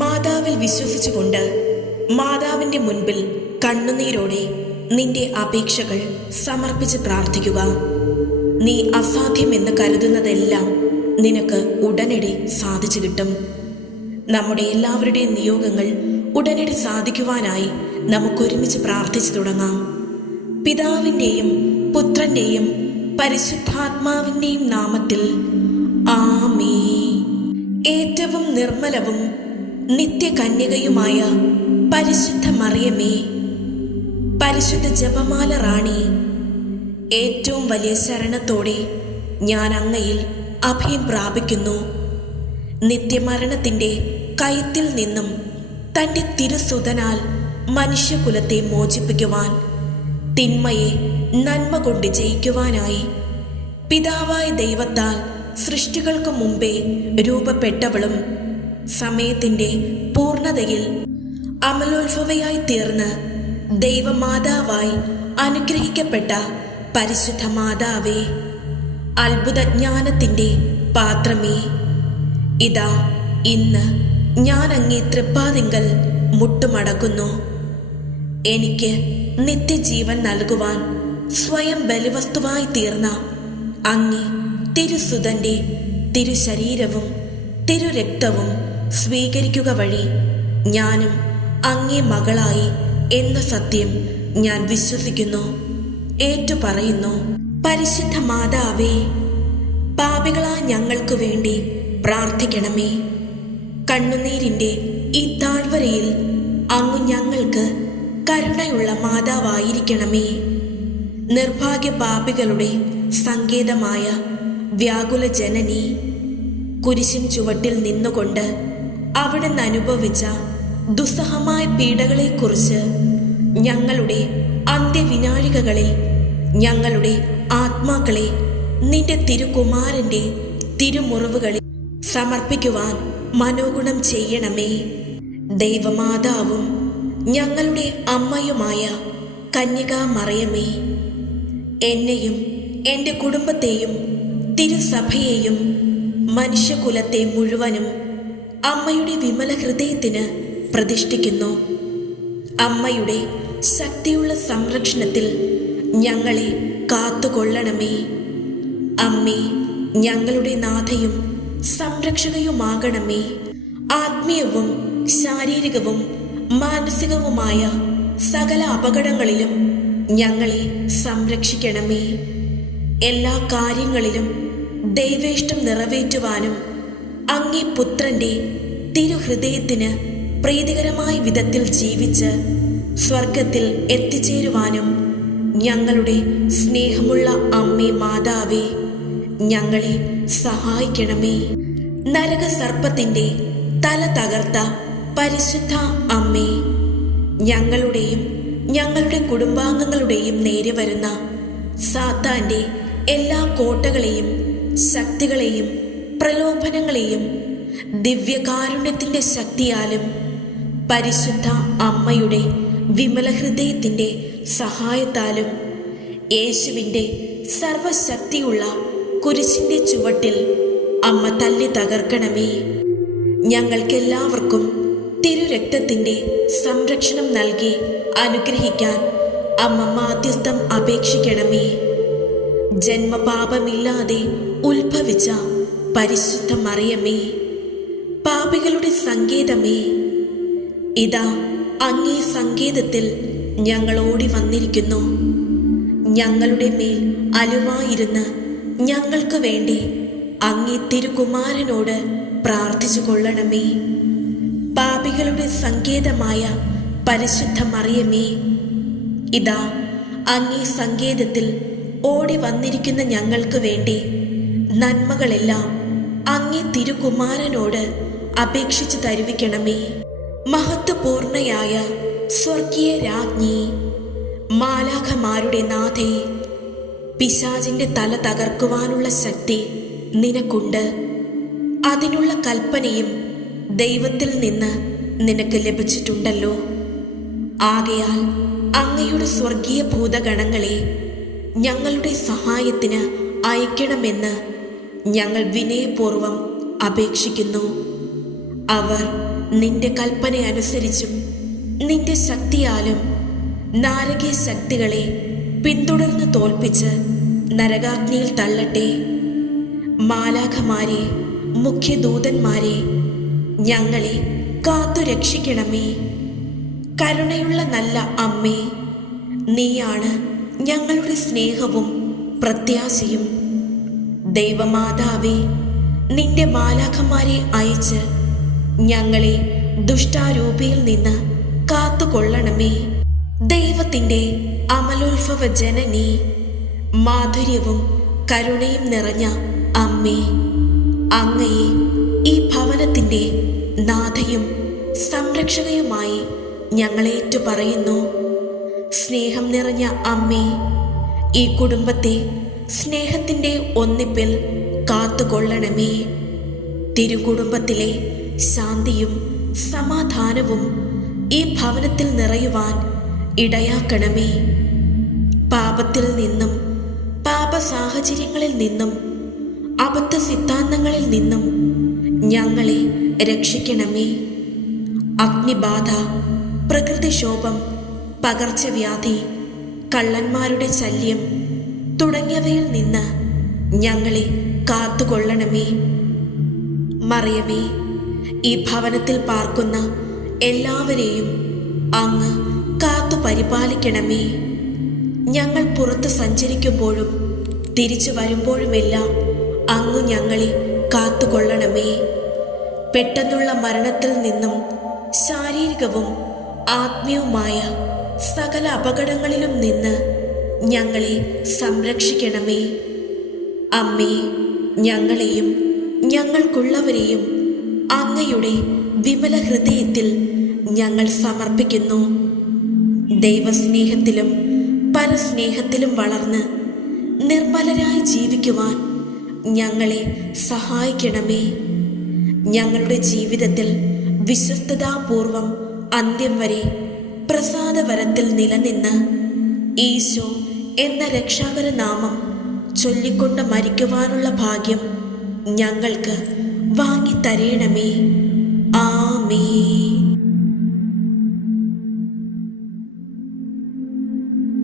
മാതാവിൽ വിശ്വസിച്ചുകൊണ്ട് മാതാവിന്റെ മുൻപിൽ കണ്ണുനീരോടെ നിന്റെ അപേക്ഷകൾ സമർപ്പിച്ച് പ്രാർത്ഥിക്കുക. നീ അസാധ്യമെന്ന് കരുതുന്നതെല്ലാം നിനക്ക് ഉടനടി സാധിച്ചു കിട്ടും. നമ്മുടെ എല്ലാവരുടെയും നിയോഗങ്ങൾ ഉടനടി സാധിക്കുവാനായി നമുക്കൊരുമിച്ച് പ്രാർത്ഥിച്ചു തുടങ്ങാം. പിതാവിന്റെയും പുത്രന്റെയും പരിശുദ്ധാത്മാവിന്റെയും നാമത്തിൽ ആമേ ഏറ്റവും നിർമ്മലവും നിത്യകന്യകയുമായ പരിശുദ്ധ മറിയമേ പരിശുദ്ധ ജപമാല റാണി ഏറ്റവും വലിയ ശരണത്തോടെ ഞാൻ അങ്ങയിൽ അഭയം പ്രാപിക്കുന്നു. നിത്യമരണത്തിന്റെ കയത്തിൽ നിന്നും തന്റെ തിരുസുതനാൽ മനുഷ്യകുലത്തെ മോചിപ്പിക്കുവാൻ തിന്മയെ നന്മ കൊണ്ട് ജയിക്കുവാനായി പിതാവായ ദൈവത്താൽ സൃഷ്ടികൾക്ക് മുമ്പേ രൂപപ്പെട്ടവളും സമയത്തിന്റെ പൂർണതയിൽ അമലോത്ഭവയായി തീർന്ന് ദൈവമാതാവായി അനുഗ്രഹിക്കപ്പെട്ട പരിശുദ്ധ മാതാവേ അത്ഭുത ജ്ഞാനത്തിന്റെ പാത്രമേ. ഇതാ ഇന്ന് ഞാൻ അങ്ങേ തൃപ്പാതിങ്കൽ മുട്ടുമടക്കുന്നു. എനിക്ക് നിത്യജീവൻ നൽകുവാൻ സ്വയം ബലിവസ്തുവായി തീർന്ന അങ്ങേ തിരുസുതന്റെ തിരുശരീരവും തിരുരക്തവും സ്വീകരിക്കുക വഴി ഞാനും അങ്ങേ മകളായി എന്ന സത്യം ഞാൻ വിശ്വസിക്കുന്നു ഏറ്റു പറയുന്നു. പരിശുദ്ധ മാതാവേ പാപികളാ ഞങ്ങൾക്ക് വേണ്ടി പ്രാർത്ഥിക്കണമേ. കണ്ണുനീരിന്റെ ഈ താഴ്വരയിൽ അങ്ങു ഞങ്ങൾക്ക് കരുണയുള്ള മാതാവായിരിക്കണമേ. നിർഭാഗ്യ പാപികളുടെ സങ്കേതമായ വ്യാകുല ജനനി കുരിശിൻ ചുവട്ടിൽ നിന്നുകൊണ്ട് അവിടെ നിന്ന് അനുഭവിച്ച ദുസ്സഹമായ പീഡകളെക്കുറിച്ച് ഞങ്ങളുടെ അന്ത്യവിനാഴികകളിൽ ഞങ്ങളുടെ ആത്മാക്കളെ നിന്റെ തിരുകുമാരന്റെ തിരുമുറിവുകളിൽ സമർപ്പിക്കുവാൻ മനോഗുണം ചെയ്യണമേ. ദൈവമാതാവും ഞങ്ങളുടെ അമ്മയുമായ കന്യകാ മറിയമേ എന്നെയും എന്റെ കുടുംബത്തെയും തിരുസഭയെയും മനുഷ്യകുലത്തെ മുഴുവനും അമ്മയുടെ വിമല ഹൃദയത്തിന് പ്രതിഷ്ഠിക്കുന്നു. അമ്മയുടെ ശക്തിയുള്ള സംരക്ഷണത്തിൽ ഞങ്ങളെ കാത്തുകൊള്ളണമേ. അമ്മേ ഞങ്ങളുടെ നാഥയും സംരക്ഷകയുമാകണമേ. ആത്മീയവും ശാരീരികവും മാനസികവുമായ സകല അപകടങ്ങളിലും ഞങ്ങളെ സംരക്ഷിക്കണമേ. എല്ലാ കാര്യങ്ങളിലും ദൈവേഷ്ടം നിറവേറ്റുവാനും അങ്ങേ പുത്രന്റെ തിരുഹൃദയത്തിന് പ്രീതികരമായ വിധത്തിൽ ജീവിച്ച് സ്വർഗത്തിൽ എത്തിച്ചേരുവാനും ഞങ്ങളുടെ സ്നേഹമുള്ള അമ്മേ മാതാവേ ഞങ്ങളെ സഹായിക്കണമേ. നരകസർപ്പത്തിന്റെ തല തകർത്ത പരിശുദ്ധ അമ്മേ ഞങ്ങളുടെയും ഞങ്ങളുടെ കുടുംബാംഗങ്ങളുടെയും നേരെ വരുന്ന സാത്താന്റെ എല്ലാ കോട്ടകളെയും ശക്തികളെയും പ്രലോഭനങ്ങളെയും ദിവ്യകാരുണ്യത്തിന്റെ ശക്തിയാലും പരിശുദ്ധ അമ്മയുടെ വിമല ഹൃദയത്തിന്റെ സഹായത്താലും യേശുവിന്റെ സർവശക്തിയുള്ള കുരിശിന്റെ ചുവട്ടിൽ അമ്മ തല്ലി തകർക്കണമേ. ഞങ്ങൾക്കെല്ലാവർക്കും തിരുരക്തത്തിന്റെ സംരക്ഷണം നൽകി അനുഗ്രഹിക്കാൻ അമ്മ മാധ്യസ്ഥം അപേക്ഷിക്കണമേ. ജന്മപാപമില്ലാതെ ഉത്ഭവിച്ച പരിശുദ്ധ മറിയമേ പാപികളുടെ സങ്കേതമേ ഇതാ അങ്ങേ സങ്കേതത്തിൽ ഞങ്ങൾ ഓടി വന്നിരിക്കുന്നു. ഞങ്ങളുടെ മേൽ അലുവായിരുന്ന് ഞങ്ങൾക്ക് വേണ്ടി അങ്ങേ തിരുകുമാരനോട് പ്രാർത്ഥിച്ചു കൊള്ളണമേ പാപികളുടെ സങ്കേതമായ പരിശുദ്ധ മറിയമേ ഇതാ അങ്ങേ സങ്കേതത്തിൽ ഓടി വന്നിരിക്കുന്ന ഞങ്ങൾക്ക് വേണ്ടി നന്മകളെല്ലാം അങ്ങേ തിരുകുമാരനോട് അപേക്ഷിച്ചു തരുവിക്കണമേ. മഹത്വപൂർണയായ സ്വർഗീയ രാജ്ഞി മാലാഖമാരുടെ നാഥേ പിശാചിന്റെ തല തകർക്കുവാനുള്ള ശക്തി നിനക്കുണ്ട്. അതിനുള്ള കൽപ്പനയും ദൈവത്തിൽ നിന്ന് നിനക്ക് ലഭിച്ചിട്ടുണ്ടല്ലോ. ആകയാൽ അങ്ങയുടെ സ്വർഗീയ ഭൂതഗണങ്ങളെ ഞങ്ങളുടെ സഹായത്തിന് അയക്കണമെന്ന് ഞങ്ങൾ വിനയപൂർവം അപേക്ഷിക്കുന്നു. അവർ നിന്റെ കൽപ്പന അനുസരിച്ചും നിന്റെ ശക്തിയാലും നാരകീയ ശക്തികളെ പിന്തുടർന്ന് തോൽപ്പിച്ച് നരകാഗ്നിയിൽ തള്ളട്ടെ. മാലാഖമാരെ മുഖ്യദൂതന്മാരെ ഞങ്ങളെ കാത്തു രക്ഷിക്കണമേ. കരുണയുള്ള നല്ല അമ്മേ നീയാണ് ഞങ്ങളുടെ സ്നേഹവും പ്രത്യാശയും ദൈവമാതാവേ നിന്റെ മാലാഖമാരെ അയച്ച് ഞങ്ങളെ ദുഷ്ടാരൂപിയിൽ നിന്ന് കാത്തുകൊള്ളണമേ. ദൈവത്തിന്റെ അമലോത്ഭവ ജനനി മാധുര്യവും കരുണയും നിറഞ്ഞ അമ്മേ അങ്ങയെ ഈ ഭവനത്തിന്റെ നാഥയും സംരക്ഷകയുമായി ഞങ്ങളേറ്റു പറയുന്നു സ്നേഹം നിറഞ്ഞ അമ്മേ ഈ കുടുംബത്തെ സ്നേഹത്തിന്റെ ഒന്നിപ്പിൽ കാത്തുകൊള്ളണമേ. തിരുകുടുംബത്തിലെ ശാന്തിയും സമാധാനവും ഈ ഭവനത്തിൽ നിറയുവാൻ ഇടയാക്കണമേ. പാപത്തിൽ നിന്നും പാപ സാഹചര്യങ്ങളിൽ നിന്നും അബദ്ധ സിദ്ധാന്തങ്ങളിൽ നിന്നും ഞങ്ങളെ രക്ഷിക്കണമേ. അഗ്നിബാധ പ്രകൃതിക്ഷോഭം പകർച്ചവ്യാധി കള്ളന്മാരുടെ ശല്യം തുടങ്ങിയവയിൽ നിന്ന് ഞങ്ങളെ കാത്തുകൊള്ളണമേ. മറിയമേ ഈ ഭവനത്തിൽ പാർക്കുന്ന എല്ലാവരെയും അങ്ങ് കാത്തു പരിപാലിക്കണമേ. ഞങ്ങൾ പുറത്ത് സഞ്ചരിക്കുമ്പോഴും തിരിച്ചു വരുമ്പോഴുമെല്ലാം അങ്ങ് ഞങ്ങളെ കാത്തുകൊള്ളണമേ. പെട്ടെന്നുള്ള മരണത്തിൽ നിന്നും ശാരീരികവും ആത്മീയവുമായ സകല അപകടങ്ങളിലും നിന്ന് ഞങ്ങളെ സംരക്ഷിക്കണമേ. അമ്മേ ഞങ്ങളെയും ഞങ്ങൾക്കുള്ളവരെയും അങ്ങയുടെ വിമല ഹൃദയത്തിൽ ഞങ്ങൾ സമർപ്പിക്കുന്നു. ദൈവസ്നേഹത്തിലും പരസ്നേഹത്തിലും വളർന്ന് നിർമ്മലരായി ജീവിക്കുവാൻ ഞങ്ങളെ സഹായിക്കണമേ. ഞങ്ങളുടെ ജീവിതത്തിൽ വിശ്വസ്തതാപൂർവം അന്ത്യം വരെ പ്രസാദവരത്തിൽ നിലനിന്ന് ഈശോ എന്ന രക്ഷാകര നാമം ചൊല്ലിക്കൊണ്ട് മരിക്കുവാനുള്ള ഭാഗ്യം ഞങ്ങൾക്ക് വാങ്ങി വാങ്ങിത്തരേണമേ. ആമേ